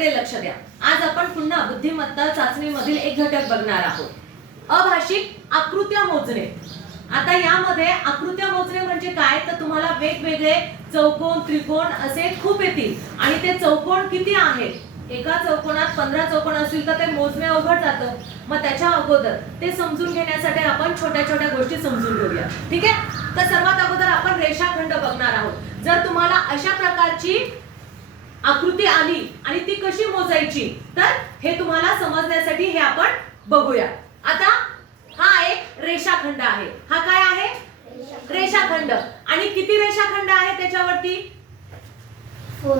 इकडे लक्ष द्या. आज आपण पुन्हा बुद्धिमत्ता चाचणीमधील एक घटक बघणार आहोत, अभाषिक आकृत्या मोजणे. आता यामध्ये आकृत्या मोजणे म्हणजे काय, तर तुम्हाला वेगवेगळे चौकोन त्रिकोण असे खूप येतील आणि ते चौकोन किती आहेत, एका चौकोनात 15 चौकोन असतील तर ते मोजणे अवघड जातं. मग त्याच्या अगोदर ते समजून घेण्यासाठी आपण छोट्या छोट्या गोष्टी समजून घेऊया. ठीक आहे. तर सर्वात अगोदर आपण रेषाखंड बघणार आहोत. जर तुम्हाला अशा प्रकारची आकृती आली आणि ती कशी मोजायची, तर हे तुम्हाला समजण्यासाठी हे आपण बघूया. आता हा एक रेषाखंड आहे. हा काय आहे, रेषाखंड. आणि किती रेषाखंड आहे त्याच्यावरती,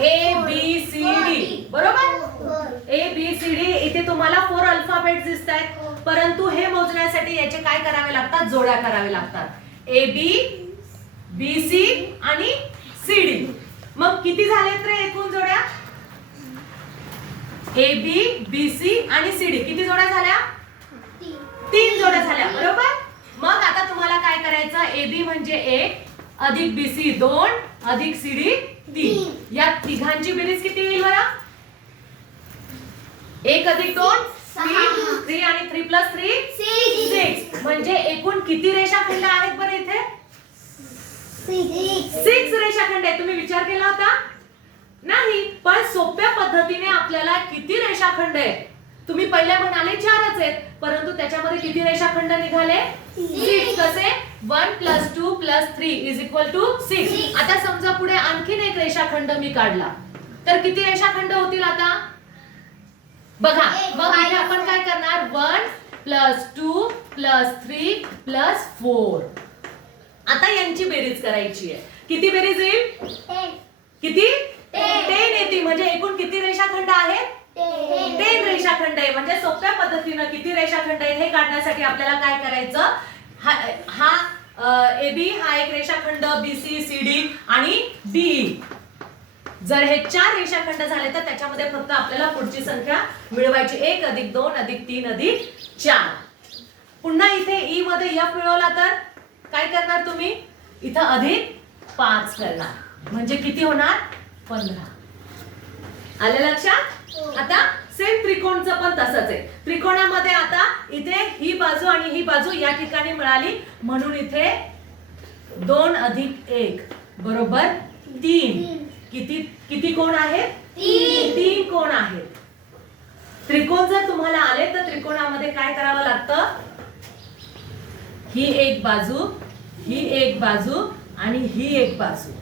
ए बी सी डी. बरोबर, ए बी सी डी. इथे तुम्हाला 4 अल्फाबेट दिसत आहेत, परंतु हे मोजण्यासाठी याचे काय करावे लागतात, जोड्या करावे लागतात. ए बी, बी सी आणि सी डी. मग किती झालेत रे एकूण जोड्या, ए बी, बी सी आणि सी डी. किती जोड्या झाल्या, 3 जोड्या झाल्या. बरोबर. मग आता तुम्हाला काय करायचं, ए बी म्हणजे 1 अधिक बी सी 2 अधिक सी डी 3. या तिघांची बेरीज किती येईल बरं, 1 अधिक 2 3 आणि 3 प्लस 3 6. म्हणजे एकूण किती रेषाखंड आहेत बरं इथे, 6 रेषाखंड आहेत. तुम्ही विचार केला होता नाही, पण सोप्या पद्धतीने आपल्याला किती रेषाखंड आहेत, तुम्ही पहिले म्हणाले 4च आहेत, परंतु त्याच्यामध्ये किती रेषाखंड निघाले, 6. कसे, 1 + 2 + 3 = 6. आता समजा पुढे आणखीन एक रेषाखंड मी काढला तर किती रेषाखंड होतील आता बघा. मग इथे आपण काय करणार, 1 + 2 + 3 + 4. आता यांची बेरीज करायची आहे. किती बेरीज येईल, किती, 10 येते. म्हणजे एकूण किती रेषाखंड आहेत, 10 रेषाखंड आहे. म्हणजे सोप्या पद्धतीने किती रेषाखंड आहेत हे काढण्यासाठी आपल्याला काय करायचं, हा ए बी हा एक रेषाखंड, बी सी, सी डी आणि डी. जर हे 4 रेषाखंड झाले तर त्याच्यामध्ये फक्त आपल्याला पुढची संख्या मिळवायची, 1 अधिक 2 अधिक 3 अधिक 4. पुन्हा इथे ई मध्ये एफ मिळवला तर काय करणार तुम्ही, इथं अधिक 5 करणार, म्हणजे किती होणार, 15. आलं लक्षात. आता सेम त्रिकोणचं पण तसंच आहे. त्रिकोणामध्ये आता इथे ही बाजू आणि ही बाजू या ठिकाणी मिळाली, म्हणून इथे 2 अधिक 1 बरोबर 3. किती किती कोण आहेत, 3 कोण आहेत. त्रिकोण जर तुम्हाला आले तर त्रिकोणामध्ये काय करावं लागतं, ही एक बाजू, ही एक बाजू आणि ही एक बाजू,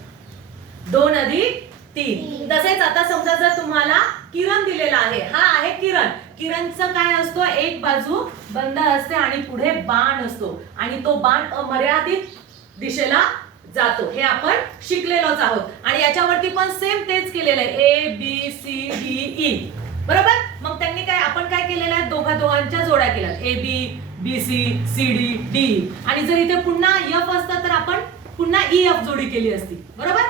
2 अधिक 3. तसेच आता समजा जर तुम्हाला किरण दिलेला आहे, हा आहे किरण. किरणचं काय असतो, एक बाजू बंद असते आणि पुढे बाण असतो आणि तो बाण अमर्यादित दिशेला जातो. हे आपण शिकलेलोच आहोत. आणि याच्यावरती पण सेम तेच केलेलं आहे, A B C D E. बरोबर. मग त्यांनी काय, आपण काय केलेलं आहे, दोघांच्या जोड्या केल्या, A B, B C, C D D. आणि जर इथे पुन्हा एफ असतं तर आपण पुन्हा ई एफ जोडी केली असती. बरोबर,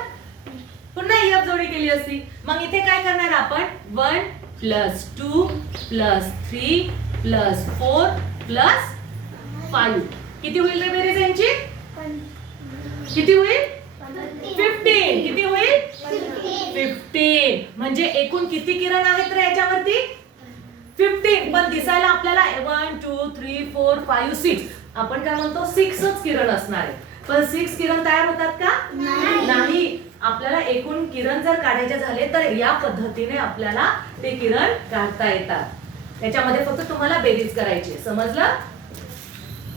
पुन्हा एफ जोडी केली असती. मग इथे काय करणार आपण, 1 + 2 + 3 + 4 + 5. किती होईल रे बेरीज यांची, किती होईल, 15. किती होईल, 15. म्हणजे एकूण किती किरण आहेत रे याच्यावरती, 15. पण दिसायला आपल्याला 1 2 3 4 5 6 आपण काय म्हणतो, 6च किरण असणार आहे. पण 6 किरण तयार होतात का, नाही. आपल्याला एकूण किरण जर काढायचे झाले तर या पद्धतीने आपल्याला ते किरण काढता येतात. त्याच्यामध्ये फक्त तुम्हाला बेरीज करायची. समजलं.